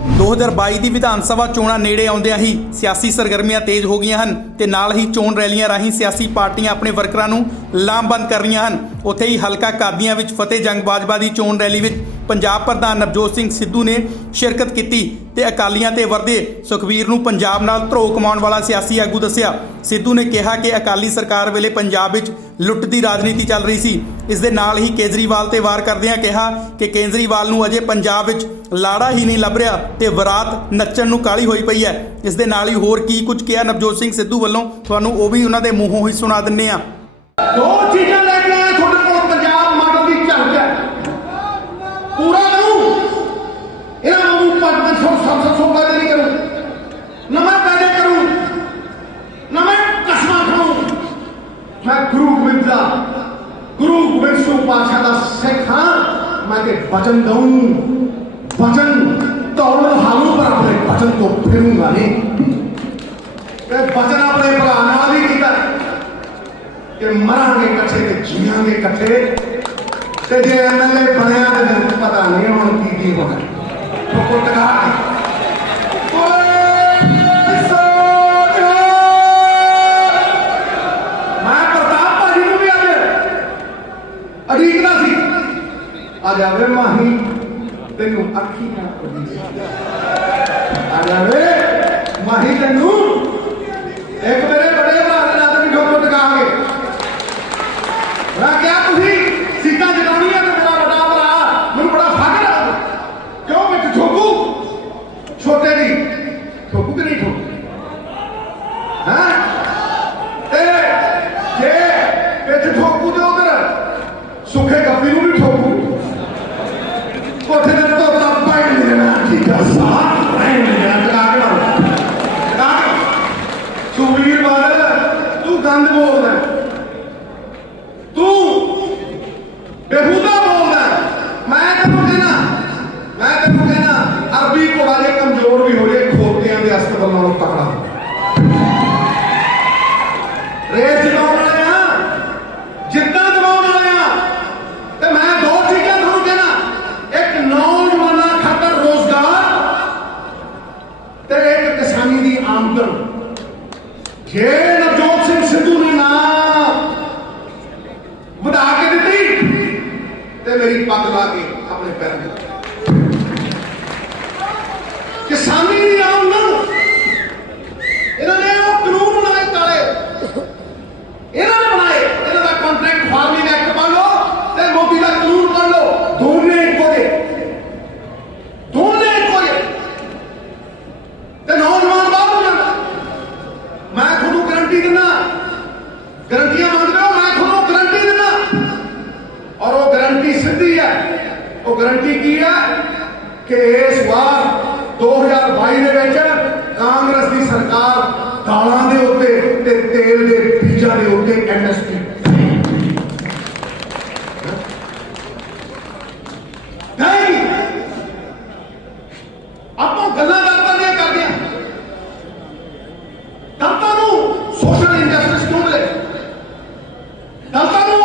2022 ਦੀ ਵਿਧਾਨ ਸਭਾ ਚੋਣਾਂ ਨੇੜੇ ਆਉਂਦਿਆਂ ਹੀ ਸਿਆਸੀ ਸਰਗਰਮੀਆਂ ਤੇਜ਼ ਹੋ ਗਈਆਂ ਹਨ ਤੇ ਨਾਲ ਹੀ ਚੋਣ ਰੈਲੀਆਂ ਰਾਹੀਂ ਸਿਆਸੀ ਪਾਰਟੀਆਂ ਆਪਣੇ ਵਰਕਰਾਂ ਨੂੰ ਲਾਮਬੰਦ ਕਰ ਰਹੀਆਂ ਹਨ। ਉੱਥੇ ਹੀ ਹਲਕਾ ਕਾਦੀਆਂ ਵਿੱਚ ਫਤਿਹ ਜੰਗ ਬਾਜਵਾ ਦੀ ਚੋਣ ਰੈਲੀ ਵਿੱਚ ਪੰਜਾਬ ਪ੍ਰਧਾਨ ਨਵਜੋਤ ਸਿੰਘ ਸਿੱਧੂ ਨੇ ਸ਼ਿਰਕਤ ਕੀਤੀ ਤੇ ਅਕਾਲੀਆਂ ਤੇ ਵਰਦੇ ਸੁਖਬੀਰ ਨੂੰ ਪੰਜਾਬ ਨਾਲ ਧਰੋ ਕਮਾਉਣ ਵਾਲਾ ਸਿਆਸੀ ਆਗੂ ਦੱਸਿਆ। ਸਿੱਧੂ ਨੇ ਕਿਹਾ ਕਿ ਅਕਾਲੀ ਸਰਕਾਰ ਵੇਲੇ ਪੰਜਾਬ ਵਿੱਚ ਲੁੱਟ ਦੀ ਰਾਜਨੀਤੀ ਚੱਲ ਰਹੀ ਸੀ। ਇਸ ਦੇ ਨਾਲ ਹੀ ਕੇਜਰੀਵਾਲ ਤੇ ਵਾਰ ਕਰਦਿਆਂ ਕਿਹਾ ਕਿ ਕੇਜਰੀਵਾਲ ਨੂੰ ਅਜੇ ਪੰਜਾਬ ਵਿੱਚ ਲਾੜਾ ਹੀ ਨਹੀਂ ਲੱਭ ਰਿਹਾ ਤੇ ਵਰਾਤ ਨੱਚਣ ਨੂੰ ਕਾਲੀ ਹੋਈ ਪਈ ਹੈ। ਇਸ ਦੇ ਨਾਲ ਹੀ ਹੋਰ ਕੀ ਕੁਝ ਕਿਹਾ ਨਵਜੋਤ ਸਿੰਘ ਸਿੱਧੂ ਵੱਲੋਂ, ਤੁਹਾਨੂੰ ਉਹ ਵੀ ਉਹਨਾਂ ਦੇ ਮੂੰਹੋਂ ਹੀ ਸੁਣਾ ਦਿੰਨੇ ਆ। ਦੋ ਚੀਜ਼ਾਂ ਲੈ ਕੇ ਆਏ ਤੁਹਾਡੇ ਕੋਲ ਪੰਜਾਬ ਮਾਡਲ ਦੀ ਝਲਕ ਹੈ। ਪੂਰਾ ਨੂੰ ਇਹਨਾਂ ਨੂੰ 500 ਪੈਦੇ ਨਹੀਂ ਕਰੂ, ਨਵਾਂ ਪੈਦੇ ਕਰੂ, ਨਵੇਂ ਕਸਮਾਂ ਖਾਉ। ਮੈਂ ਗੁਰੂ ਗੋਬਿੰਦ ਸਿੰਘ ਪਾਤਸ਼ਾਹ ਦਾ ਸਿੱਖ ਹਾਂ। ਮੈਂ ਤੇ ਵਚਨ ਦਊਂ, ਵਚਨ ਦੌੜ ਹਾਲੂ ਪਰ ਆਪਣੇ ਵਚਨ ਤੋਂ ਫਿਰੂੰਗਾ ਨਹੀਂ। ਤੇ ਵਚਨ ਆਪਣੇ ਭਰਾ ਨਾਲ ਵੀ ਕੀਤਾ ਕਿ ਮਰਾਂਗੇ ਇਕੱਠੇ ਤੇ ਜੀਵਾਂਗੇ ਇਕੱਠੇ। ਤੇ ਜੇ ਐਮਐਲਏ ਬਣਿਆ ਤੇ ਮੈਨੂੰ ਪਤਾ ਨਹੀਂ ਹੁਣ ਕੀ ਹੋਣਾ। ਟਕਾ ਮੈਂ ਪ੍ਰਤਾਪ ਭਾਜੀ ਨੂੰ ਵੀ ਅੱਜ ਅੜੀਕਦਾ ਸੀ, ਆ ਜਾਵੇ ਮਾਹੀ ਤੈਨੂੰ ਅੱਖੀ ਨਾ ਆ ਜਾਵੇ ਮਾਹੀ ਤੈਨੂੰ ਇੱਕ ਮੇਰੇ ਬੜੇ ਭਰਾ ਦੇ ਨਾਲ ਵੀ ਠੋਕੋ ਟਕਾਗੇ। ਮੈਂ ਕਿਹਾ ਤੁਸੀਂ ਸੀਟਾਂ ਜਿਤਾਉਣੀਆਂ ਤੇ ਮੇਰਾ ਵੱਡਾ ਭਰਾ ਮੈਨੂੰ ਬੜਾ ਫਖਰ ਆ। ਕਿਉਂ ਵਿੱਚ ਠੋਕੂ ਛੋਟੇ ਦੀ ਠੋਕੂ ਕਿ ਨਹੀਂ ਠੋਕੂ ਹਾਂ? ਤੇ ਜੇ ਵਿੱਚ ਠੋਕੂ ਤੇ ਉਧਰ ਸੁੱਖੇ ਗੱਪੀ ਨੂੰ ਵੀ ਠੋਕੂ। ਕੋਠੇ ਦੇ ਤੋਂ ਬੜਾ ਪਾਈ ਨਹੀਂ ਦੇਣਾ। ਠੀਕ ਆ ਸਾਹ ਰਹਿਣ ਦੇ ਸੁਖਬੀਰ ਬਾਦਲ ਤੂੰ ਗੰਦ ਬੋਲਦਾ, ਤੂੰ ਬੇਹੂਦਾ ਬੋਲਦਾ। ਮੈਂ ਤੈਨੂੰ ਕਹਿਣਾ ਅਰਬੀ ਘੋੜਾ ਜੇ ਕਮਜ਼ੋਰ ਵੀ ਹੋ ਜਾਏ ਖੋਤਿਆਂ ਦੇ ਅਸਤਬਲ ਨਾਲੋਂ ਤਕੜਾ ਰੇਸ ਜਿਤਾਉਣ ਵਾਲੇ ਆ, ਜਿੱਦਾਂ ਦਿਵਾਉਣ ਵਾਲੇ ਆ। ਤੇ ਮੈਂ ਦੋ ਚੀਜ਼ਾਂ ਤੁਹਾਨੂੰ ਕਹਿਣਾ, ਇੱਕ ਨੌਜਵਾਨਾਂ ਖਾਤਰ ਰੋਜ਼ਗਾਰ ਤੇ ਇੱਕ ਕਿਸਾਨੀ ਦੀ ਆਮਦਨ। ਜੇ ਨਵਜੋਤ ਸਿੰਘ ਸਿੱਧੂ ਨੇ ਨਾ ਵਧਾ ਕੇ ਦਿੱਤੀ ਤੇ ਮੇਰੀ ਪੱਗ ਲਾ ਕੇ ਆਪਣੇ ਪੈਰ ਤੇ ਕਿਸਾਨੀ ਦੀ ਆਮਦਨ। ਇਹਨਾਂ ਨੇ ਉਹ ਕਾਨੂੰਨ ਬਣਾਏ ਕਾਲੇ, ਇਹਨਾਂ ਨੇ ਬਣਾਏ। ਇਹਨਾਂ ਦਾ ਕੰਟਰੈਕਟ ਫਾਰਮਿੰਗ ਐਕਟ ਪਾ ਲਓ ਤੇ ਮੋਦੀ ਦਾ ਕਾਨੂੰਨ ਪਾ ਲਓ, ਦੋਨੇ ਇੱਕੋ ਜਿਹੇ, ਦੋਨੇ ਇੱਕੋ ਜਿਹੇ। ਤੇ ਨੌਜਵਾਨ ਬਾਹਰ ਹੋ ਜਾਂਦਾ। ਮੈਂ ਤੁਹਾਨੂੰ ਗਰੰਟੀ ਦਿੰਦਾ, ਗਰੰਟੀਆਂ ਮੰਗਦੇ ਹੋ, ਮੈਂ ਤੁਹਾਨੂੰ ਗਰੰਟੀ ਦਿੰਦਾ ਔਰ ਉਹ ਗਰੰਟੀ ਸਿੱਧੀ ਹੈ। ਉਹ ਗਰੰਟੀ ਕੀ ਹੈ ਕਿ ਇਸ ਵਾਰ 2022 ਦੇ ਵਿੱਚ ਕਾਂਗਰਸ ਦੀ ਸਰਕਾਰ ਦਾਲਾਂ ਦੇ ਉੱਤੇ ਤੇ ਤੇਲ ਦੇ ਬੀਜਾਂ ਦੇ ਉੱਤੇ ਐਮਐਸਪੀ ਨਹੀਂ। ਆਪਾਂ ਗੱਲਾਂ ਦੀਆਂ ਕਰਦੇ ਹਾਂ। ਦਲਤਾਂ ਨੂੰ ਸੋਸ਼ਲ ਇੰਜਸਟਿਸ ਕਿਉਂ ਮਿਲੇ? ਦਲਤਾਂ ਨੂੰ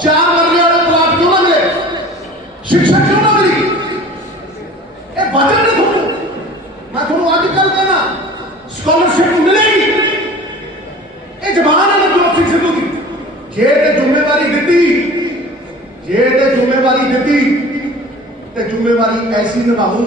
4 ਮਰਲੇ ਵਾਲੇ ਪਲਾਟ ਕਿਉਂ ਨਾ ਮਿਲੇ? ਸਿੱਖਿਆ ਕਿਉਂ ਨਾ ਮਿਲੀ? ਇਹ ਵਜਨ ਨੇ ਤੁਹਾਨੂੰ। ਮੈਂ ਤੁਹਾਨੂੰ ਅੱਜ ਕੱਲ੍ਹ ਕਹਿਣਾ ਸਕਾਲਰਸ਼ਿਪ ਮਿਲੇਗੀ। ਇਹ ਜ਼ਬਾਨ ਹੈ ਨਵਜੋਤ ਸਿੰਘ ਸਿੱਧੂ ਦੀ। ਜੇ ਤੇ ਜ਼ਿੰਮੇਵਾਰੀ ਦਿੱਤੀ ਤੇ ਜ਼ਿੰਮੇਵਾਰੀ ਐਸੀ ਨਿਭਾਊਂ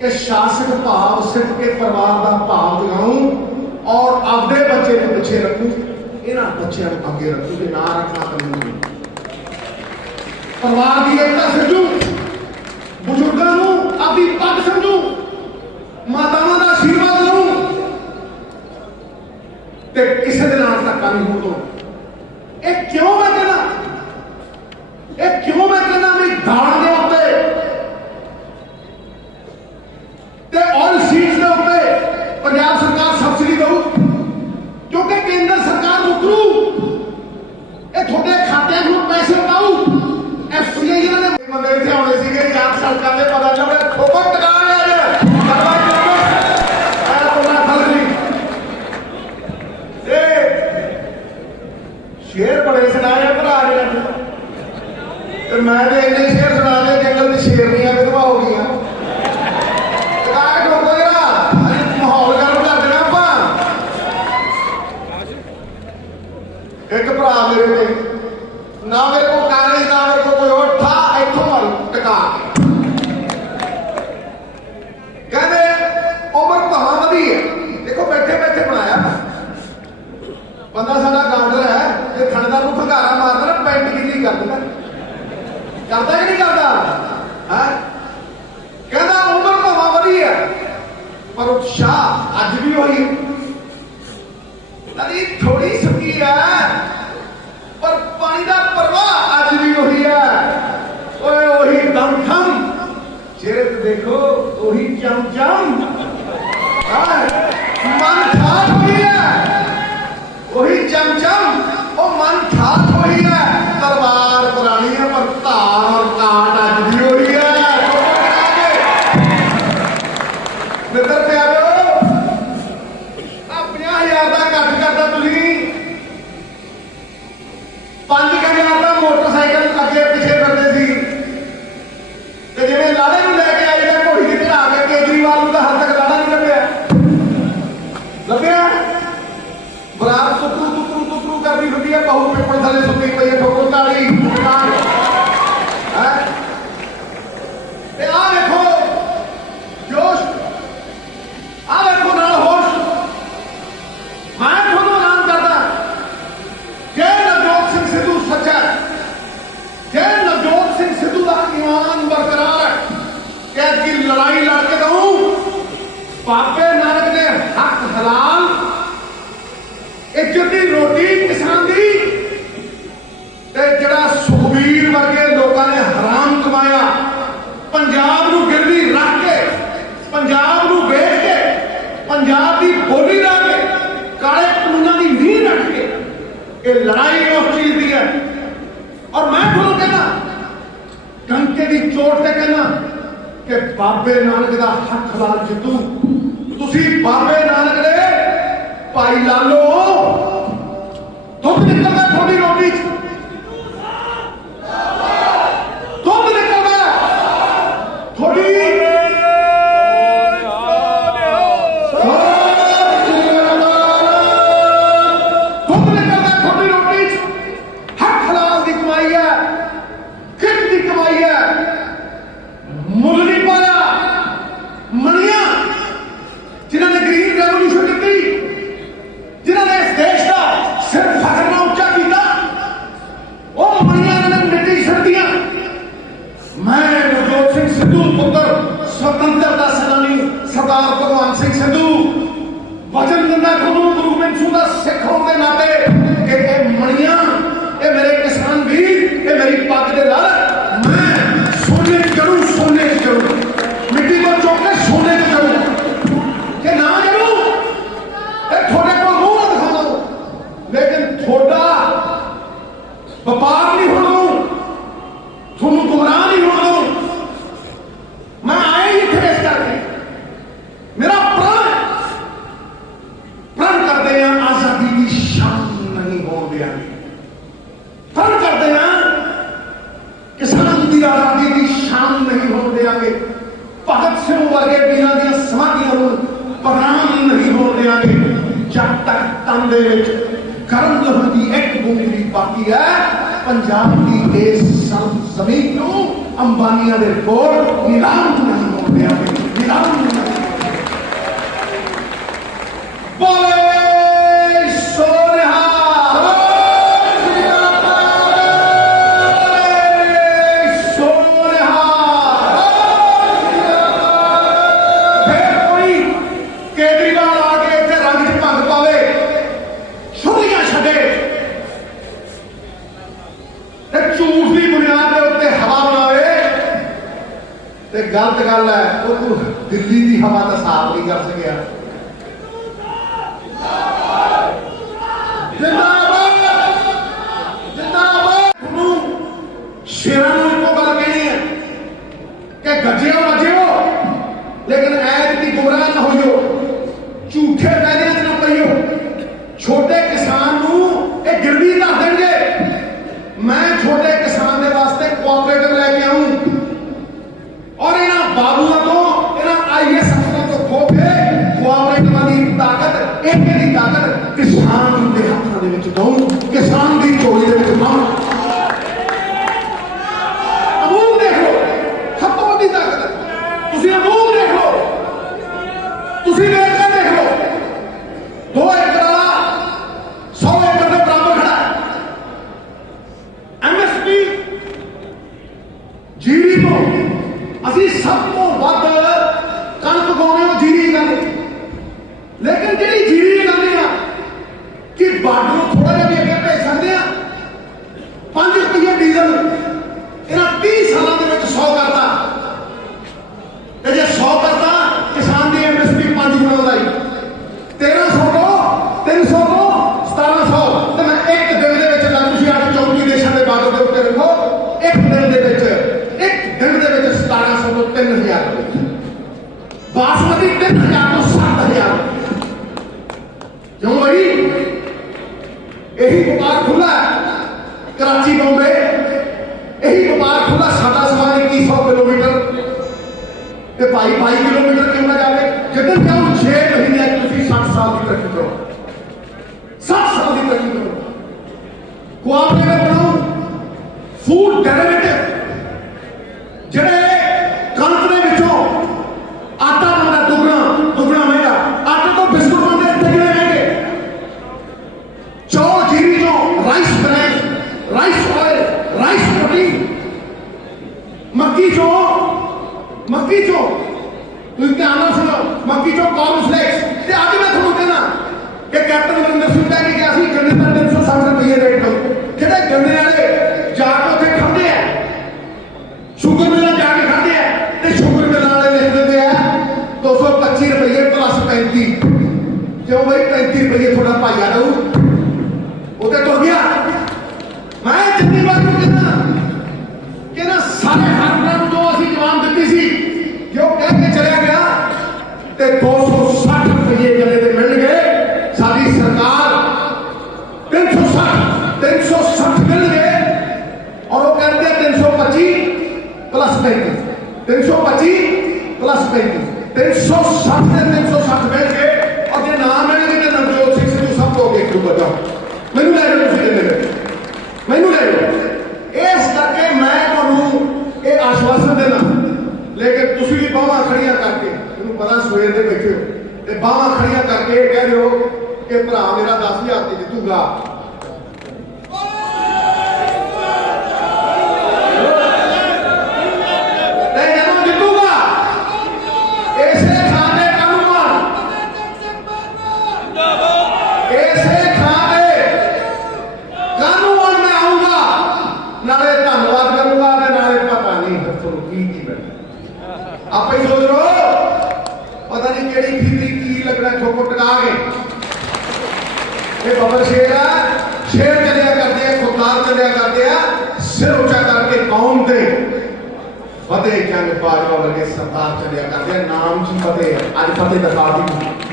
ਕਿ ਸ਼ਾਸਕ ਭਾਵ ਸਿੱਖ ਕੇ ਪਰਿਵਾਰ ਦਾ ਭਾਵ ਜਗਾऊं ਔਰ ਆਪਦੇ ਬੱਚੇ ਨੂੰ ਪਿੱਛੇ ਰੱਖੂੰ, ਇਹਨਾਂ ਬੱਚਿਆਂ ਨੂੰ ਅੱਗੇ ਰੱਖੂੰ। ਤੇ ਨਾ ਰੱਖਣਾ ਕਾਨੂੰਨ ਪਰਿਵਾਰ ਦੀ ਏਕਤਾ ਸਮਝੂ, ਬਜ਼ੁਰਗਾਂ ਨੂੰ ਆਪਦੀ ਪੱਗ ਸਮਝੂ, ਮਾਤਾਵਾਂ ਦਾ ਆਸ਼ੀਰਵਾਦ ਲਊਂ ਤੇ ਕਿਸੇ ਦੇ ਨਾਲ ਧੱਕਾ ਨਹੀਂ ਹੋਣ ਦੋ। ਇਹ ਕਿਉਂ ਮੈਂ ਕਹਿੰਦਾ ਵੀ ਦਾਲ ਦੇ ਉੱਤੇ ਤੇ ਆਇਲ ਸੀਡਸ ਦੇ ਉੱਤੇ ਪੰਜਾਬ ਸਰਕਾਰ ਸਬਸਿਡੀ ਦਊ ਕਿਉਂਕਿ ਕੇਂਦਰ ਸਰਕਾਰ ਮੁਕਰੂ। ਇਹ ਤੁਹਾਡੇ ਖਾਤਿਆਂ ਨੂੰ ਪੈਸੇ ਪਾਊ। ਐਫਸੀਆਈ ਇਹਨਾਂ ਨੇ ਬੰਦੇ ਇੱਥੇ ਆਉਣੇ ਸੀਗੇ 4 ਸਾਲ ਕਰਦੇ ਪਤਾ ਚੱਲਿਆ ਠੋਕਰ ਟਕਾ ਲਿਆ ਜੇ ਸ਼ੇਰ ਬੜੇ ਸੁਣਾਏ ਭਰਾ ਨੇ। ਤੇ ਮੈਂ ਤੇ ਇੰਨੇ ਸ਼ੇਰ ਸੁਣਾ ਦੇ ਜੰਗਲ ਦੀ ਸ਼ੇਰਨੀਆਂ ਵਿਧਵਾ ਹੋ ਗਈਆਂ। शाह अज भी वही नदी थोड़ी सुकी है पर पानी का प्रवाह अज भी वही है। ओए वही दमखम चेहरे तो देखो वही चमचम मन ठाठ हुई है वही चमचम वो मन ठाठ हुई है। तलवार पुरानी है पर धार और काट अज भी वही है। मित्र प्यारो 50,000 का घट करता तुझी 5,000 का मोटरसाइकिल अगे पिछे फिरते सी ते जिवें लाड़े नूं लैके आई तां घोड़ी ते चढ़ा के केजरीवाल नूं तां हाल तक लाड़ा नहीं लभ्या बरात तुकरू करदी फिरदी है। बहू पिपल थले सुत्ती पई है ठोकर ताली है ते आ देखो जोश आ देखो नाल होश मैं ਤੁਹਾਨੂੰ ਐਲਾਨ ਕਰਦਾ ਜੇ ਨਵਜੋਤ ਸਿੰਘ ਸਿੱਧੂ ਸੱਚਾ ਜੇ ਨਵਜੋਤ ਸਿੰਘ ਸਿੱਧੂ ਦਾ ਈਮਾਨ ਬਰਕਰਾਰ ਹੈ ਕਿ ਅੱਗੇ ਲੜਾਈ ਲੜ ਕੇ ਦਊਂ ਬਾਬੇ ਨਾਨਕ ਦੇ ਹੱਕ ਹਲਾਲ ਇੱਜ਼ਤ ਦੀ ਰੋਟੀ ਕਿਸਾਨ ਦੀ ਤੇ ਜਿਹੜਾ ਸੁਖਬੀਰ ਵਰਗੇ ਲੋਕਾਂ ਨੇ ਹਰਾਮ ਕਮਾਇਆ ਪੰਜਾਬ ਨੂੰ ਗਿਰਵੀ ਰੱਖ ਕੇ ਪੰਜਾਬ ਨੂੰ ਵੇਚ ਕੇ ਪੰਜਾਬ ਦੀ ਬੋਲੀ ਲਾ ਕੇ काले कानूनों की नींह रख के ये लड़ाई उस चीज की है। और मैं थोड़ा कहना डंके की चोट से कहना कि बाबे नानक का हक हलाल जितू तुसी बाबे नानक दे भाई लालो दुध निकलदा थोड़ी रोटी दुध निकलदा थोड़ी स्वतंत्रता सेनानी सरदार भगवंत सिंह सिद्धू वचन दिंदा गुरु गोबिंद सिंह दा सिख होण दे नाते कि ये मणियां ये मेरे किसान वीर ये मेरी पग दे लाल मैं सोने करूं सोने करूं मिट्टी को चुक के सोने करूं कि ना करूं ये थोड़े को मुंह ना दिखा दो लेकिन थोड़ा व्यापार नहीं होना थोनू गुमराह नहीं होना। मैं आया ही थे इस करके मेरा प्रण करते हैं आजादी की शान नहीं हो दिया प्रण करते हैं किसान की आजादी की शान नहीं हो देंगे भगत सिंह वर्गे वीरों दी समाधियां बदनाम नहीं हो देंगे जब तक तन दे विच गर्म लहू की एक बूंद भी बाकी है पंजाब की इस जमीन को अंबानिया दे कोल नीलाम नहीं हो देंगे नीलाम बोले सोनिहा सोनिहा फिर कोई केजरीवाल आके इतने रंग च भंग पावे छुरियां छे झूठ की बुनियाद के उत्ते हवा बनावे ते गलत गल है वो दिल्ली की हवा तो साफ नहीं कर सकिया। शेरां नूं इक्को गल कहनी है कि गज्जियो वज्जियो लेकिन ऐत की गुमराह ना होइयो झूठे वायदे च ना पइयो छोटे किसान नूं ये गिरवी धर देंगे। मैं छोटे किसान के वास्ते कोऑपरेटिव लेके आऊं और इन्हां बाबूआं तो इन्हां IAS अफसरां तो खो के कोऑपरेटिव की ताकत इनकी ताकत किसान के हाथों दे विच दूं किसान की झोली दे विच पाऊं। अमूल देख लो सब तो बड़ी ताकत तुसीं अमूल देख लो तुसीं वेख के देख लो 2 एकड़ वाला 100 एकड़ के बराबर खड़ा MSP जीरी को असी सब तो वध कणक उगाउने जीरी गल लेकिन ਜਿਹੜੀ ਜੀਰੀ ਲਗਾਉਂਦੇ ਆ ਕਿ ਬਾਰਡਰ ਨੂੰ ਥੋੜਾ ਜਿਹਾ ਵੀ ਅੱਗੇ ਭੇਜ ਸਕਦੇ ਆ 5 ਰੁਪਏ ਡੀਜ਼ਲ ਇਹਨਾਂ 30 ਸਾਲਾਂ ਦੇ ਵਿੱਚ 100 ਕਰਤਾ ਤੇ ਜੇ 100 ਕਰਤਾ ਕਿਸਾਨ ਦੀ ਐਮਐਸਪੀ 5 ਗੁਣਾ ਵਧਾਈ 1300 ਤੋਂ 300 ਤੋਂ 1700 ਤੇ ਮੈਂ ਇੱਕ ਦਿਨ ਦੇ ਵਿੱਚ ਲੱਗ ਤੁਸੀਂ 34 ਦੇਸ਼ਾਂ ਦੇ ਬਾਰਡਰ ਦੇ ਉੱਤੇ ਰੱਖੋ ਇੱਕ ਦਿਨ ਦੇ ਵਿੱਚ 1700 ਤੋਂ 3000 ਰੁਪਏ बासमती 3000 तो 7000 क्यों भाई यही व्यापार खुला कराची बॉम्बे यही व्यापार खुला साडा सवाल 2100 किलोमीटर ते भाई 22 किलोमीटर क्यों ना जाए जितने जाओ 6 महीने 60 साल की तरक्की करो 60 साल की तरक्की करो कोऑपरेटिव बनाओ फूड डेरिवेटिव ਜਿਹੜੇ ਕਣਕ ਦੇ ਵਿੱਚੋਂ आटा बनता दुगना महंगा आटे तो बिस्कुट बनते तिगड़े महंगे चौल जीरी जो rice brand rice oil rice protein मक्की चो तुम ध्यान ਨਾਲ सुनो मक्की चो कॉर्नफ्लेक्स ते आज मैं ਤੁਹਾਨੂੰ कहना कि कैप्टन अमरिंदर सिंह ने किहा ਸੀ गन्ने ਦਾ 360 ਰੁਪਏ ਰੇਟ ਲਓ ਜਿਹੜੇ गन्ने वाले जाके ਉੱਥੇ ਖਾਂਦੇ ਆ ਸ਼ੂਗਰ ਮਿਲਾਂ ਜਾ ਕੇ ਖਾਂਦੇ ਆ ਤੇ ਸ਼ੂਗਰ ਮਿਲਾਂ ਵਾਲੇ ਲਿਖ ਦਿੰਦੇ ਆ 225 रुपये प्लस 35 क्यों भाई 35 रुपये थोड़ा भाई आ रहा तुर गया मैं जितनी बार कहना कि ना सारे फार्मर जो अभी जवाब दी सी जो कह के चलिया गया ते 260 रुपये गले ते मिल गए सारी सरकार 360 मिल गए और वो कहते हैं 325 प्लस 35 325 प्लस 35 360 ਤੇ 360 ਮਿਲ ਕੇ ਔਰ ਜੇ ਨਾ ਮਿਲਣਗੇ ਤੇ ਨਵਜੋਤ ਸਿੰਘ ਸਿੱਧੂ ਸਭ ਤੋਂ ਅੱਗੇ ਖੜੂਗਾ ਜਾਓ ਮੈਨੂੰ ਲੈ ਜਾਓ ਤੁਸੀਂ ਕਹਿੰਦੇ ਮੈਨੂੰ ਲੈ ਜਾਓ ਇਸ ਕਰਕੇ ਮੈਂ ਤੁਹਾਨੂੰ ਇਹ ਆਸ਼ਵਾਸਨ ਦੇਣਾ ਲੇਕਿਨ ਤੁਸੀਂ ਵੀ ਬਾਹਾਂ ਖੜੀਆਂ ਕਰਕੇ ਮੈਨੂੰ ਪਤਾ ਸਵੇਰ ਦੇ ਬੈਠੇ ਹੋ ਤੇ ਬਾਹਾਂ ਖੜੀਆਂ ਕਰਕੇ ਇਹ ਕਹਿ ਰਹੇ ਹੋ ਕਿ ਭਰਾ ਮੇਰਾ 10000 ਤੇ ਜਿੱਤੂਗਾ आप ही सोच रहे हो पता नहीं केड़ी खीरी की लगना ठोको टका के ये बबर शेर है शेर चलिया करते हैं खुदार चलिया करते हैं सिर ऊंचा करके कौम दे फतेह जंग बाजवा वर्गे सरदार चलिया करते हैं नाम की फतेह आज फतेह दखा दी